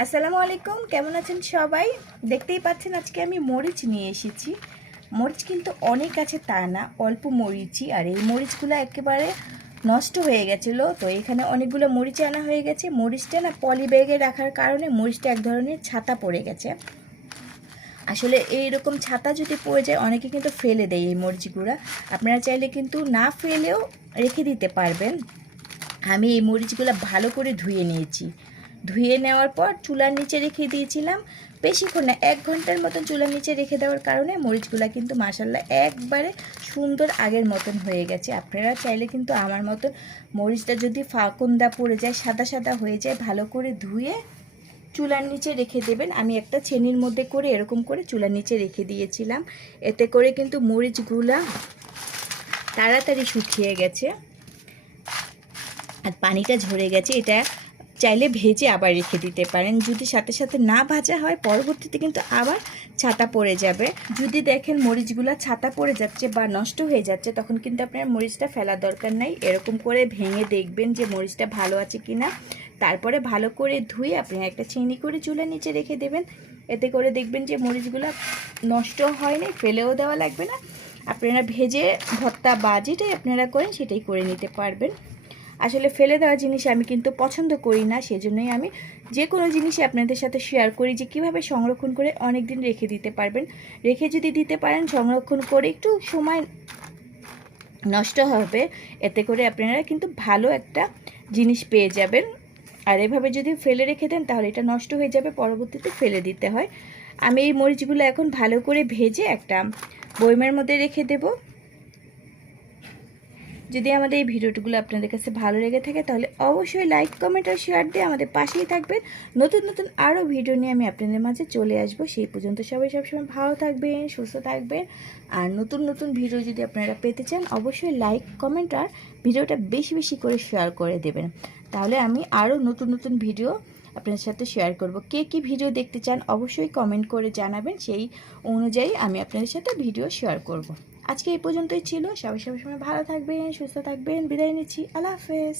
আসসালামু আলাইকুম, কেমন আছেন সবাই? দেখতেই পাচ্ছেন আজকে আমি মরিচ নিয়ে এসেছি। মরিচ কিন্তু অনেক আছে তা না, অল্প মরিচই। আর এই মরিচগুলো একেবারে নষ্ট হয়ে গেছিল। তো এখানে অনেকগুলো মরিচ আনা হয়ে গেছে। মরিচটা না পলি ব্যাগে রাখার কারণে মরিচটা এক ধরনের ছাতা পড়ে গেছে। আসলে এই রকম ছাতা যদি পড়ে যায়, অনেকে কিন্তু ফেলে দেয় এই মরিচগুলো। আপনারা চাইলে কিন্তু না ফেলেও রেখে দিতে পারবেন। আমি এই মরিচগুলো ভালো করে ধুয়ে নিয়েছি। ধুয়ে নেওয়ার পর চুলার নিচে রেখে দিয়েছিলাম। বেশিক্ষণ না, এক ঘণ্টার মতন চুলার নিচে রেখে দেওয়ার কারণে মরিচগুলো কিন্তু মাসাল্লাহ একবারে সুন্দর আগের মতন হয়ে গেছে। আপনারা চাইলে কিন্তু আমার মতন মরিচটা যদি ফাঁকুন্দা পড়ে যায়, সাদা সাদা হয়ে যায়, ভালো করে ধুয়ে চুলার নিচে রেখে দেবেন। আমি একটা ছেনির মধ্যে করে এরকম করে চুলার নিচে রেখে দিয়েছিলাম। এতে করে কিন্তু মরিচগুলা তাড়াতাড়ি শুকিয়ে গেছে। আর পানিটা ঝরে গেছে। এটা চাইলে ভেজে আবার রেখে দিতে পারেন। যদি সাথে সাথে না ভাজা হয়, পরবর্তীতে কিন্তু আবার ছাতা পড়ে যাবে। যদি দেখেন মরিচগুলো ছাতা পড়ে যাচ্ছে বা নষ্ট হয়ে যাচ্ছে, তখন কিন্তু আপনার মরিচটা ফেলার দরকার নাই। এরকম করে ভেঙে দেখবেন যে মরিচটা ভালো আছে কি না তারপরে ভালো করে ধুয়ে আপনি একটা চিনি করে চুলের নিচে রেখে দেবেন। এতে করে দেখবেন যে মরিচগুলো নষ্ট হয়নি ফেলেও দেওয়া লাগবে না। আপনারা ভেজে ভর্তা বা যেটাই আপনারা করেন, সেটাই করে নিতে পারবেন। আসলে ফেলে দেওয়া জিনিস আমি কিন্তু পছন্দ করি না, সেজন্যই আমি যে কোনো জিনিসই আপনাদের সাথে শেয়ার করি যে কীভাবে সংরক্ষণ করে অনেক দিন রেখে দিতে পারবেন। রেখে যদি দিতে পারেন, সংরক্ষণ করে একটু সময় নষ্ট হবে, এতে করে আপনারা কিন্তু ভালো একটা জিনিস পেয়ে যাবেন। আর এভাবে যদি ফেলে রেখে দেন, তাহলে এটা নষ্ট হয়ে যাবে, পরবর্তীতে ফেলে দিতে হয়। আমি এই মরিচগুলো এখন ভালো করে ভেজে একটা বইমের মধ্যে রেখে দেবো। যদি আমাদের এই ভিডিওগুলো আপনাদের কাছে ভালো লেগে থাকে, তাহলে অবশ্যই লাইক কমেন্ট আর শেয়ার দিয়ে আমাদের পাশেই থাকবেন। নতুন নতুন আরও ভিডিও নিয়ে আমি আপনাদের মাঝে চলে আসব। সেই পর্যন্ত সবাই সবসময় ভালো থাকবেন, সুস্থ থাকবেন। আর নতুন নতুন ভিডিও যদি আপনারা পেতে চান, অবশ্যই লাইক কমেন্ট আর ভিডিওটা বেশি বেশি করে শেয়ার করে দেবেন। তাহলে আমি আরও নতুন নতুন ভিডিও আপনাদের সাথে শেয়ার করব। কে কি ভিডিও দেখতে চান অবশ্যই কমেন্ট করে জানাবেন। সেই অনুযায়ী আমি আপনাদের সাথে ভিডিও শেয়ার করব। আজকে এই পর্যন্তই ছিল। সবাই সবাই সময় ভালো থাকবেন, সুস্থ থাকবেন। বিদায় নিচ্ছি। আল্লাহ হাফেজ।